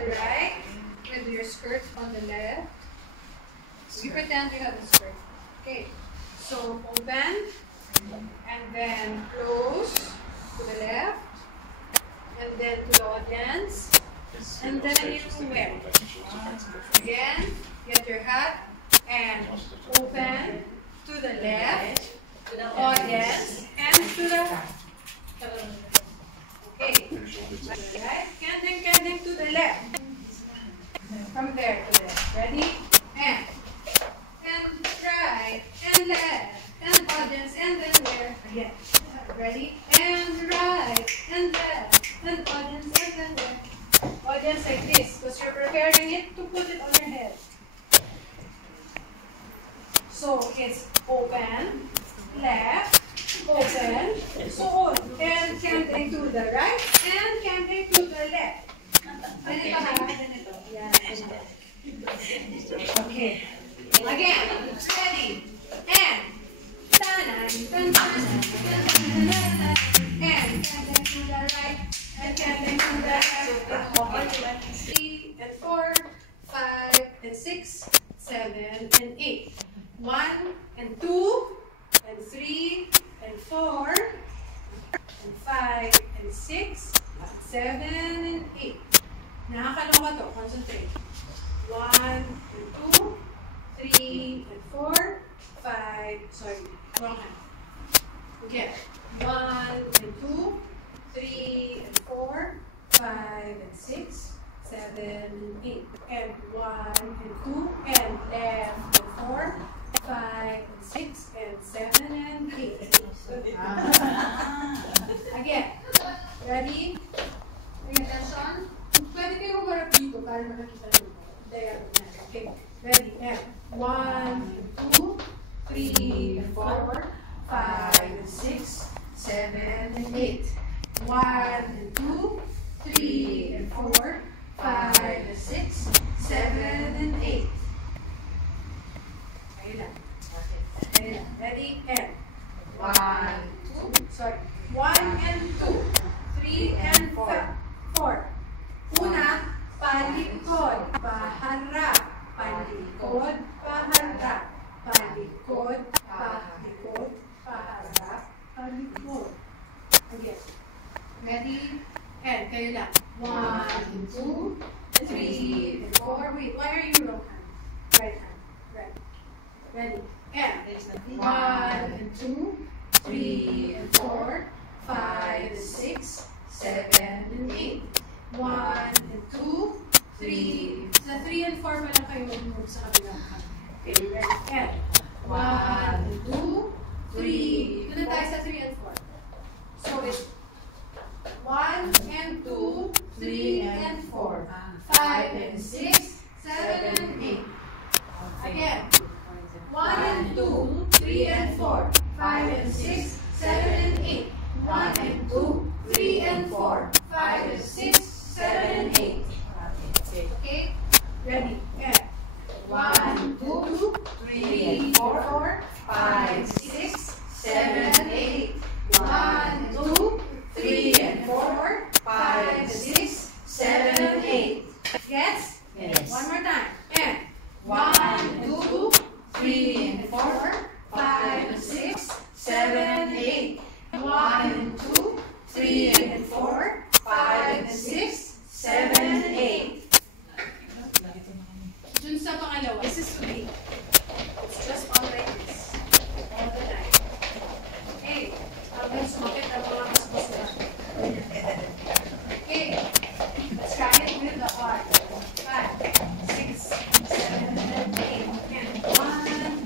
the right with your skirt on the left. You pretend you have a skirt. Okay. So open and then close to the left and then to the audience and then you wear. Again, get your hat and open to the left, to the audience and to the okay. Right? Kandeng to the left. From there to the left. Ready? And right and left and audience and then where again. Ready? And right and left and audience and then where. Audience like this because you're preparing it to put it on your head. So it's open, left, open, so on. And canting to the right and canting to the left. Okay. Again, ready, and and canting to the right, and canting to the left. 3 and 4, 5 and 6, 7 and 8. 1 and 2 and 3 and 4 and 5 and 6, 7 and 8. Nakakaloka to. Concentrate. 1 and 2, 3 and 4, 5. Sorry, wrong hand. Again. 1 and 2, 3 and 4, 5 and 6, 7 and 8. And 1 and 2 and left and 4, 5 and 6 and 7 and 8. Again. Ready? Pay attention. Pwede kayo magharap dito para makakita nyo. Okay. Ready? And 1 and 2, 3 and 4, 5 and 6, 7 and 8. 1 and 2, 3 and 4, 5 and 6, 7 and 8. Ready? And 1, 2, sorry. 1 and 2, 3 and 4. Una, palikod, paharap, palikod, paharap, palikod, palikod, paharap, palikod. Again. Ready? And kayo lang. 1, 2, 3, and 4. Wait, why are you wrong hand? Right hand. Right. Ready? And 1 and 2, 3 and 4, 5 and 6, 7 and 8. 1 and 2, 3. Sa 3 and 4 pa lang kayo mag-move sa kabilang hand. Okay, ready? And 1 and 2, 3. Ito na tayo sa 3 and 4. So it's 1 and 2, 3 and 4, 5 and 6, 7 and 8. Again. 1 and 2, 3 and 4, 5 and 6, 7 and 8. 1 and 2, 3 and 4, 5 and 6, 7 and 8. Okay? Ready? Yeah. 1, 2, 3, 4, 5, 6, 7, 8. 1, 2, 3 and 4, 5, 6, 7, 8. Yes? Yes. One more time. And 1, 2, 3 and 4, 5 and 6, 7, 8. 1 and 2, 3 and 4, 5 and 6, 7 and 8. Dun sa pangalawa, this is me. It's just all like this. All the time. Okay. Hanggang sumakit ang mga kasbos na. Okay. Let's try it with the heart. 5, 6, 7, and 8. And 1,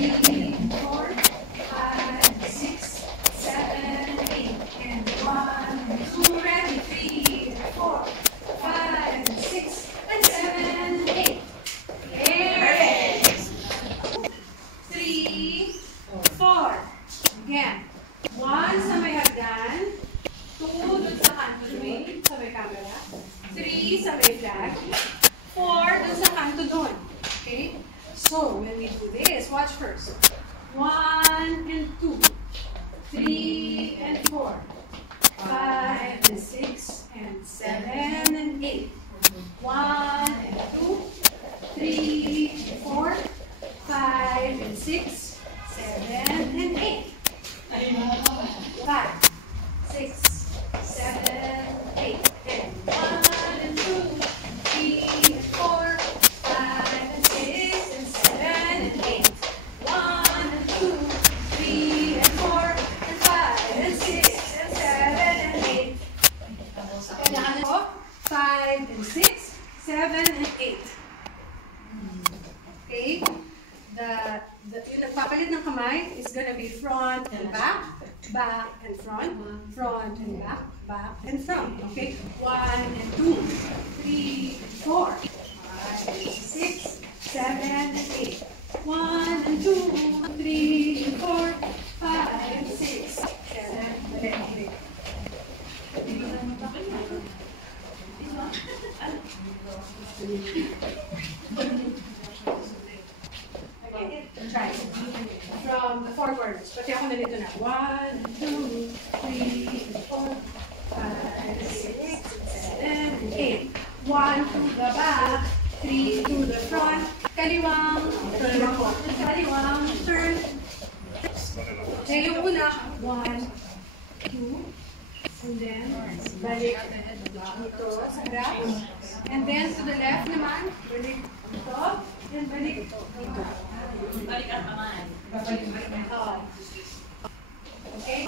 3, 4, 5, 6, 7, 8. And 1, 2, ready. 3, 4, 5, 6, and 7, 8. Yes. 3, 4. Again. 1 sa may hagdan. 2 dun sa kanto doon sa may camera. 3 sa may flag. 4 dun sa kanto doon. Okay? So, when we do this, watch first. 1 and 2. 3 and 4. 5 and 6 and 7 and 8. 1 and 2, 3 and 4, 5 and 6, 7 and 8. 5, 6, 7, 8. And 1 and 2, 3 and 4, 5 and 6 and 7 and 8. 1 and 2, 3 and 4 and 5 and 6 and 7 and 8. Kailangan ko 5 and 6, 7 and 8. Okay? Yung nagpapalit ng kamay is gonna be front and back, back and front and back, back and front. Okay? 1 and 2, 3 and 4, 5 and 6, 7 and 8. 1 and 2, 3 and 4, 5 and 6, 7 and 8. Try. From the four corners. Pati ako nalito na. 1, 2, 3, 4, 5, 6, 7, 8. 1 to the back, 3 to the front. Kaliwang, turn ako. Kaliwang, turn. Kaya yung una, 1, 2, and then, balik ito sa graph. And then, to the left naman, balik ito, and balik ito. Balik ang kamay. Okay,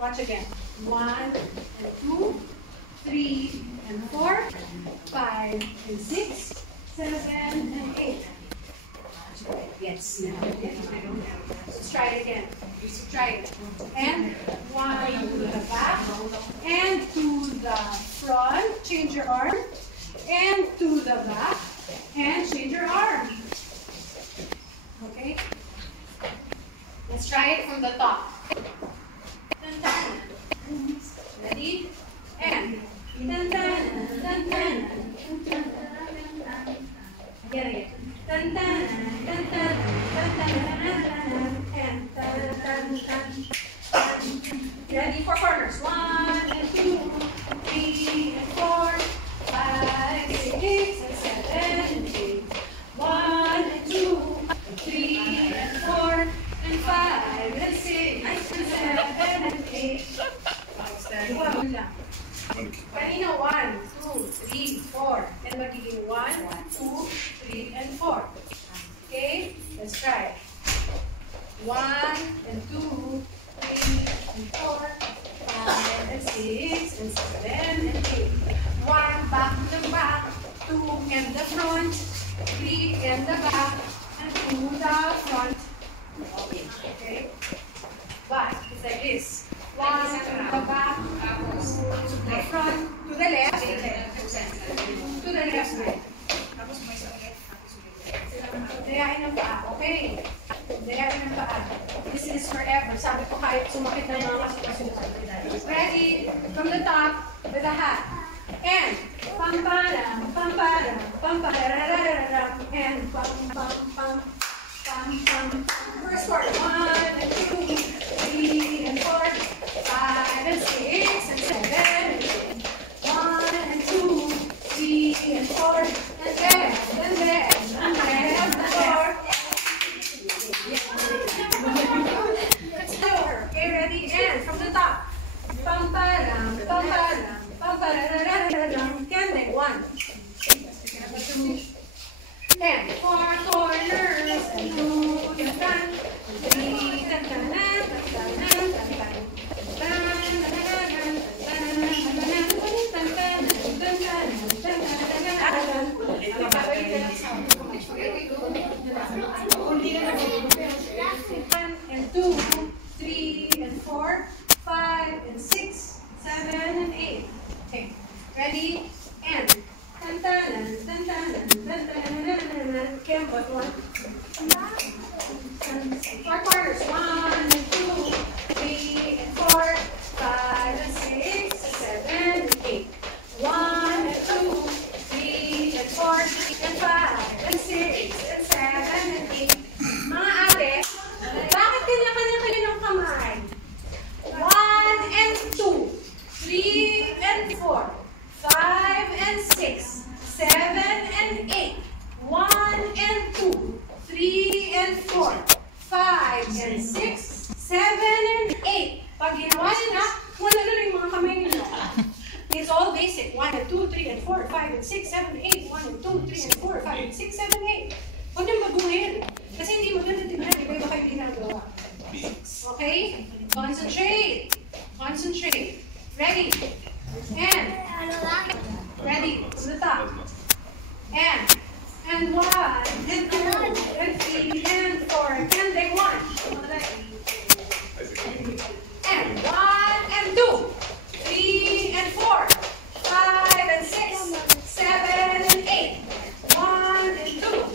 watch again. 1 and 2, 3 and 4, 5 and 6, 7 and 8. Yes. Let's try it again. Let's try it. And 1 to the back, and to the front. Change your arm. And to the back, and change your arm. Okay? Let's try it from the top. Ready? And again. Ready for corners. 1 and 2, 3 and 4, 5, 6 and 7 and 8. 1 and 2, 3 and 4 and 5 and 6 and 7 and 8. Kanina 1, 2, 3, 4. And magiging 1, 2, 3 and 4. Okay? Let's try. 1 and 2, 3 and 4, 5 and 6 and 7 and 8. 1 back to the back, 2 in the front, 3 in the back, and 2 the front. Okay? But it's like this. 1 in the back, 2 to the front, to the left, to the left side. Dayain ang paa. Okay. Dayain ang paa. This is forever. Sabi ko kahit sumakit na mga kasusunod. Ready? From the top, with a hat. And pam-param, pam-param, pam-parararararam, and pam-pam-pam, pam-pam. First part, 1 and 2, 3 and 4, 5 and 6 and 7 and 8. 1 and 2, 3 and 4, and then, and then, and then, and 4. Let's do her. Okay, ready? And from the top. Pam-param, pam-param, pam-parararararam. And then 1, 2, and 4 corners, and 2 the front, 3 the and 2, 3 and 4, 5 and 6, 7 and 8. Okay, ready? And okay, but 1. 4 corners. 1 and 2, 3 and 4, 5 and 6, 7 and 8. 1 and 2, 3 and 4 and 5 and 6 and 7 and 8. Mga ate, bakit kanya-kanya kayo ng kamay? 1 and 2, 3 and 4, 5 5 and 6, 7 and 8. Pag ginawa niyo na, wala na yung mga kamay niyo. It's all basic. 1 and 2, 3 and 4, 5 and 6, 7, 8. 1 and 2, 3 and 4, 5 and 6, 7, 8. Huwag niyong baguhin. Kasi hindi maganda tignan. Iba-iba kayo ginagawa. Okay? Concentrate. Concentrate. Ready? And. Ready. To the top. And 1, and 2, and 3, and 4, and then 1. And 1, and 2, 3, and 4, 5, and 6, 7, and 8. 1, and 2,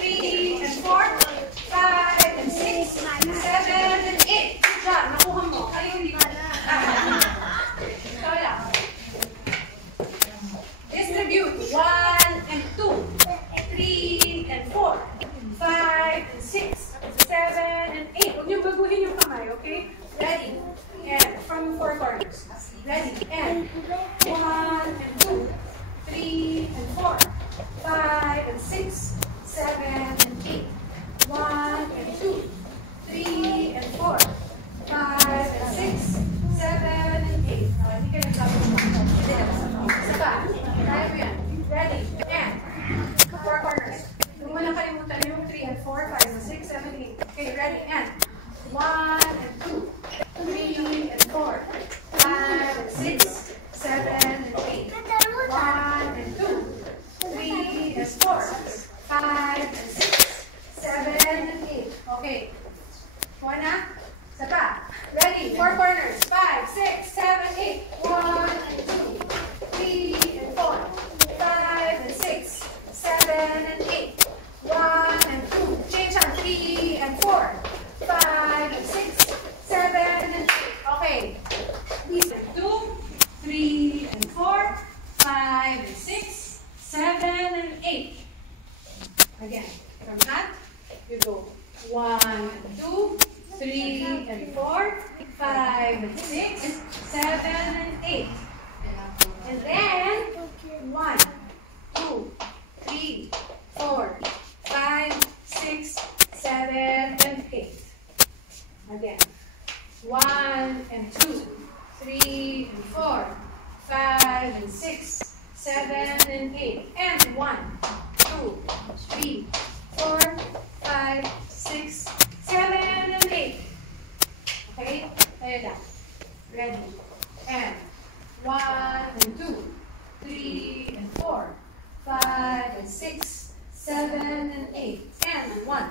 3, and 4, 5, and 6, 7, and 8. Good job. Nakuha mo. Kayo hindi mo. Ikaw lang. Distribute. 1, and 2, 3, and 4, 5, and 6, 7, and 8. Huwag niyong baguhin yung kamay, okay? Ready? And from 4 corners. Ready? And 1, and 2, 3, and 4, 5, and 6, 7, and 8. 1, and 2, 3, and 4, 5, and 6, 7, and 8. Hindi ka nagsabi mo. Isa pa. Kaya mo yan. Ready? And 4 corners. Huwag mo lang kalimutan yung 3 and 4, 5 and 6, 7, 8. Okay, ready? And 1 and 2, 3 and 4, 5 and 6, 7 and 8. 1 and 2, 3 and 4, 5 and 6, 7 and 8. Okay. Kuha na? Isa pa. Ready? 4 corners. 5, 6, 7, 8. 1 and 2, 3 and 4, 5 and 6, 7 and 8. 1 and 2. Change on 3 and 4, 5 and 6, 7 and 8. Okay. 2, 3 and 4, 5 and 6, 7 and 8. Again. From that, you go 1 and 2, 3 and 4, 5 and 6, 7 and 8. And then 1, 2, 3, 4, 5, 6, 7 and 8. Again. 1 and 2, 3 and 4, 5 and 6, 7 and 8. And 1, 2, 3, 4, 5, 6, 7 and 8. Okay? Tayo lang. Ready? And 1 and 2, 3 and 4, 5 and 6, 7 and 8. And 1,